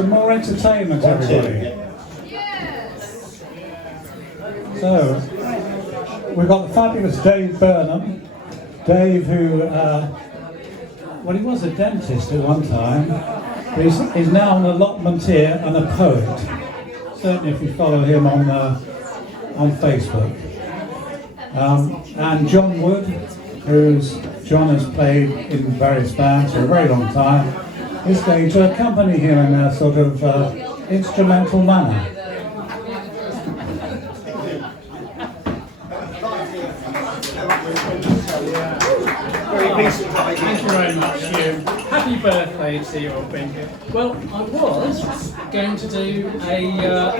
some more entertainment, everybody. So, we've got the fabulous Dave Burnham. Dave, who, well, he was a dentist at one time, but he's now an allotment here and a poet. Certainly if you follow him on Facebook. And Jon Wood, Jon has played in various bands for a very long time, is going to accompany him in a sort of instrumental manner. Thank you very much, Hugh. Happy birthday to you all, Binker. Well, I was going to do a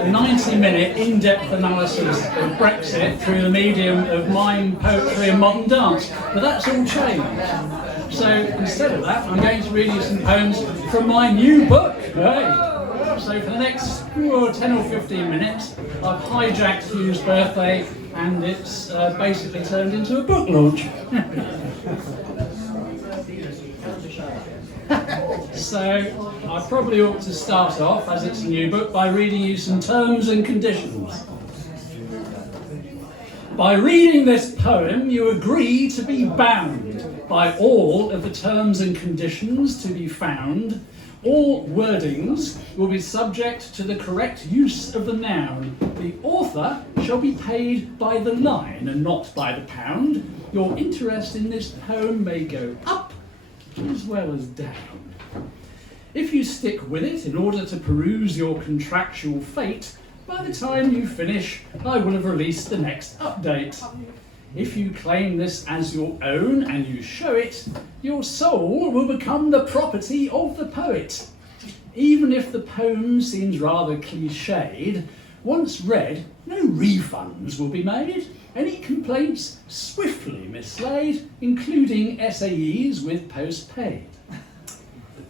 90-minute in-depth analysis of Brexit through the medium of mime, poetry and modern dance, but that's all changed. So instead of that, I'm going to read you some poems from my new book. Hey. So for the next 10 or 15 minutes, I've hijacked Hugh's birthday and it's basically turned into a book launch. So I probably ought to start off, as it's a new book, by reading you some terms and conditions. By reading this poem, you agree to be bound by all of the terms and conditions to be found. All wordings will be subject to the correct use of the noun. The author shall be paid by the line and not by the pound. Your interest in this poem may go up as well as down. If you stick with it in order to peruse your contractual fate, by the time you finish, I will have released the next update. If you claim this as your own and you show it, your soul will become the property of the poet. Even if the poem seems rather cliched, once read, no refunds will be made. Any complaints swiftly mislaid, including SAEs with post-paid.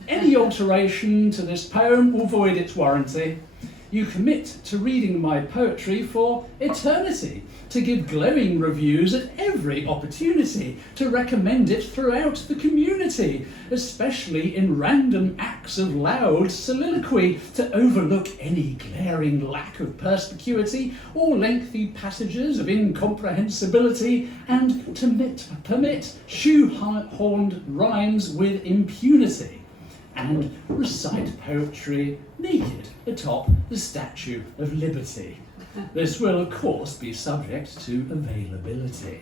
Any alteration to this poem will void its warranty. You commit to reading my poetry for eternity, to give glowing reviews at every opportunity, to recommend it throughout the community, especially in random acts of loud soliloquy, to overlook any glaring lack of perspicuity or lengthy passages of incomprehensibility, and to permit shoehorned rhymes with impunity, and recite poetry naked atop the Statue of Liberty. This will, of course, be subject to availability.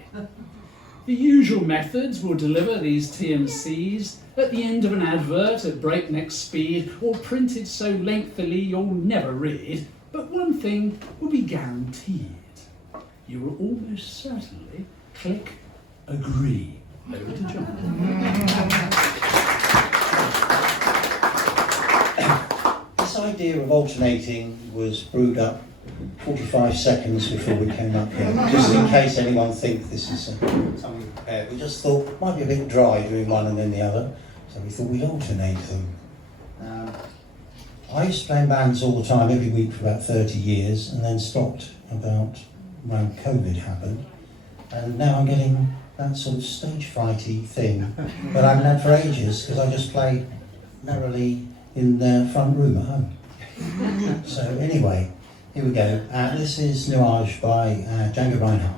The usual methods will deliver these TMCs at the end of an advert at breakneck speed or printed so lengthily you'll never read, but one thing will be guaranteed. You will almost certainly click agree. Over to Jon. This idea of alternating was brewed up 45 seconds before we came up here, just in case anyone thinks this is something prepared. We just thought it might be a bit dry doing one and then the other, so we thought we'd alternate them. I used to play in bands all the time, every week for about 30 years, and then stopped about when COVID happened, and now I'm getting that sort of stage frighty thing that I haven't had for ages, because I just play merrily in the front room at home. So anyway, here we go. This is Nuage by Django Reinhardt.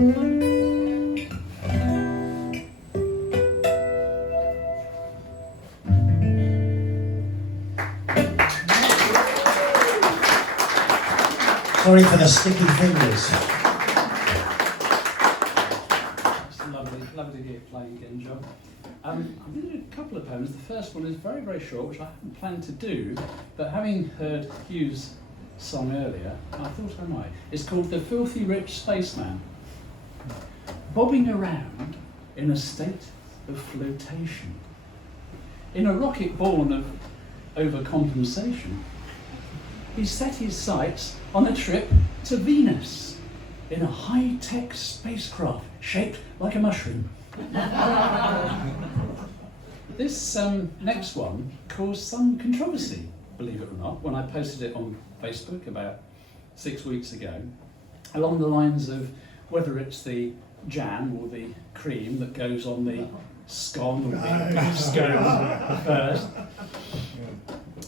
Sorry for the sticky fingers. It's lovely, lovely to hear you playing again, John. I'm going to do a couple of poems. The first one is very, very short, which I hadn't planned to do, but having heard Hugh's song earlier, I thought I might. It's called The Filthy Rich Spaceman. Bobbing around in a state of flotation, in a rocket born of overcompensation, he set his sights on a trip to Venus in a high-tech spacecraft shaped like a mushroom. This next one caused some controversy, believe it or not, when I posted it on Facebook about 6 weeks ago, along the lines of whether it's the jam or the cream that goes on the scone or the scone first.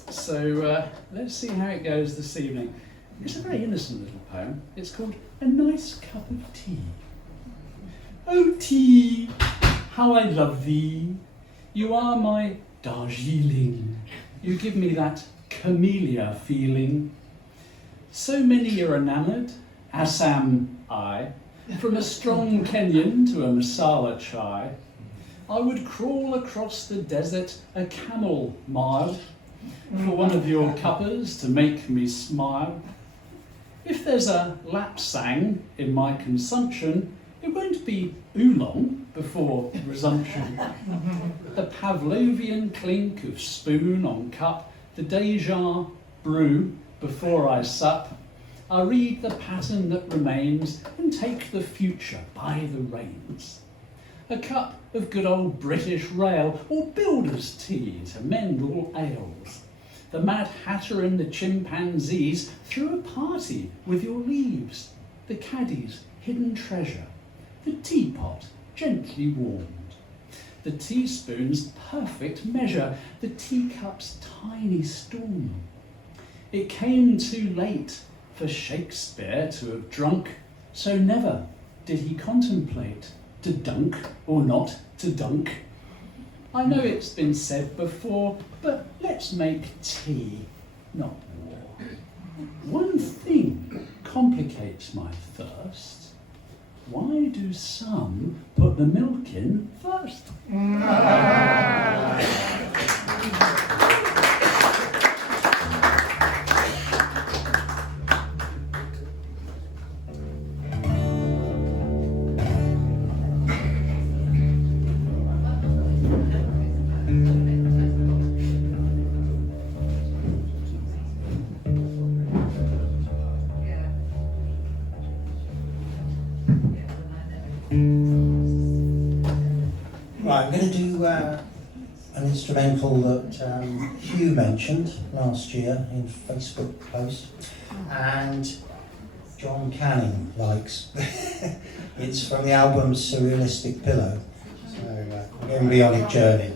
So let's see how it goes this evening. It's a very innocent little poem. It's called A Nice Cup of Tea. Oh tea, how I love thee. You are my Darjeeling. You give me that camellia feeling. So many are enamoured, as am I. From a strong Kenyan to a masala chai. I would crawl across the desert a camel mile for one of your cuppers to make me smile. If there's a lapsang in my consumption, it won't be oolong before resumption. The Pavlovian clink of spoon on cup, the deja brew before I sup. I read the pattern that remains and take the future by the reins. A cup of good old British rail or builder's tea to mend all ails. The Mad Hatter and the chimpanzees threw a party with your leaves. The caddy's hidden treasure. The teapot gently warmed. The teaspoon's perfect measure. The teacup's tiny storm. It came too late for Shakespeare to have drunk, so never did he contemplate to dunk or not to dunk. I know it's been said before, but let's make tea, not war. One thing complicates my thirst. Why do some put the milk in first? Right, I'm going to do an instrumental that Hugh mentioned last year in Facebook post, and John Canning likes. It's from the album Surrealistic Pillow. So, embryonic journey.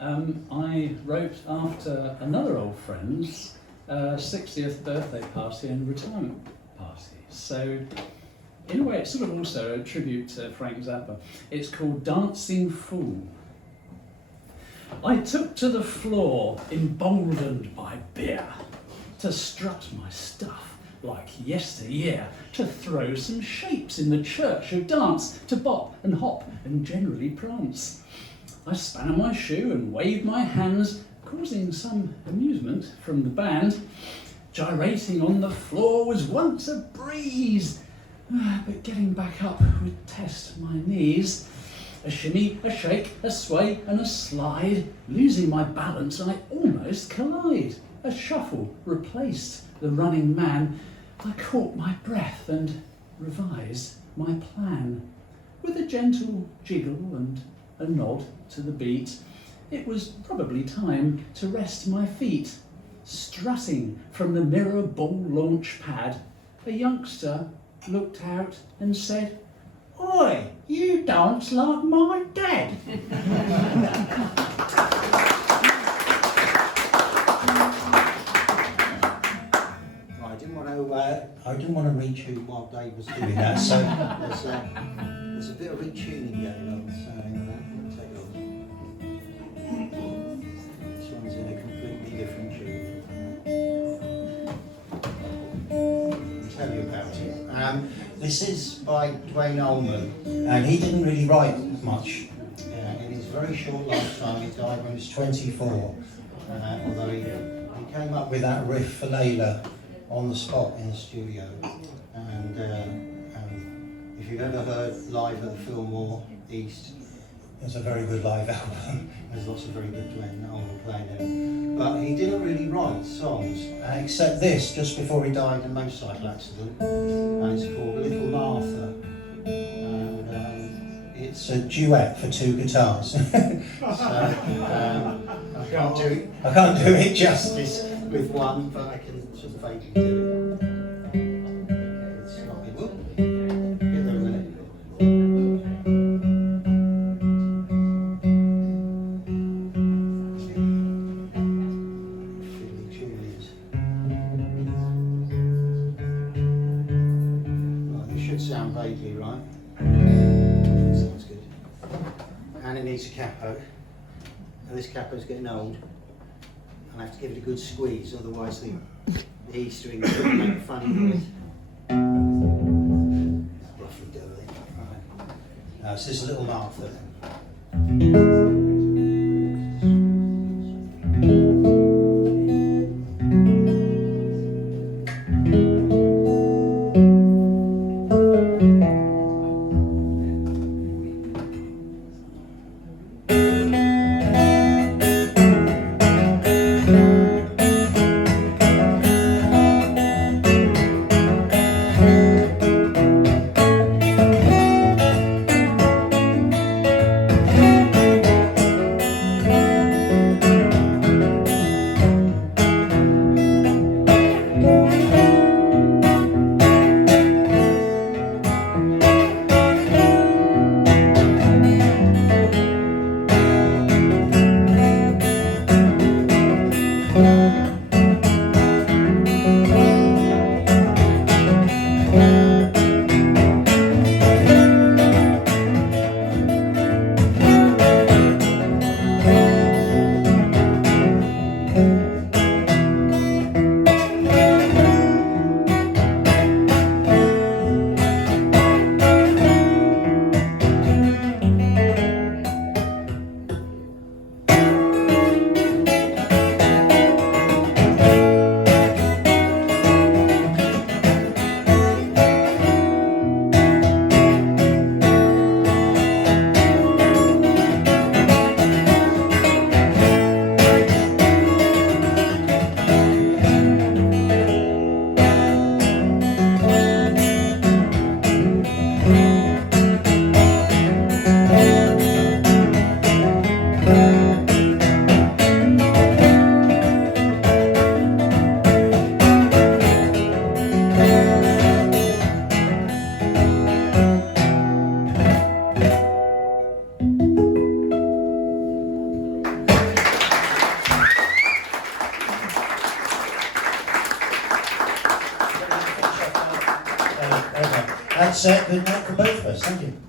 I wrote after another old friend's 60th birthday party and retirement party. So, in a way, it's sort of also a tribute to Frank Zappa. It's called Dancing Fool. I took to the floor, emboldened by beer, to strut my stuff like yesteryear, to throw some shapes in the church of dance, to bop and hop and generally prance. I span on my shoe and waved my hands, causing some amusement from the band. Gyrating on the floor was once a breeze, but getting back up would test my knees. A shimmy, a shake, a sway and a slide. Losing my balance, I almost collide. A shuffle replaced the running man. I caught my breath and revised my plan. With a gentle jiggle and a nod to the beat, it was probably time to rest my feet. Strutting from the mirror ball launch pad, a youngster looked out and said, "Oi, you dance like my dad." I didn't want to reach you while Dave was doing that, so there's a bit of retuning going on. So take it on. This one's in a completely different tune. I'll tell you about it. This is by Dwayne Allman, and he didn't really write much in his very short lifetime. He died when he was 24, although he came up with that riff for Layla on the spot in the studio. And if you've ever heard live at the Fillmore East, it's a very good live album. There's lots of very good Dwayne Allman playing it. But he didn't really write songs, except this, just before he died in a motorcycle accident. And it's called Little Martha. And it's a duet for 2 guitars. So I can't do it justice with one, but I can sort of vaguely do it. It's slightly, whoop, get there a minute. Right, this should sound vaguely right. Sounds good. And it needs a capo. And this capo's getting old. I have to give it a good squeeze, otherwise the E strings will make a funny noise. Roughly dirty. Right. So this is Little Martha. That's it. Good night for both of us. Thank you.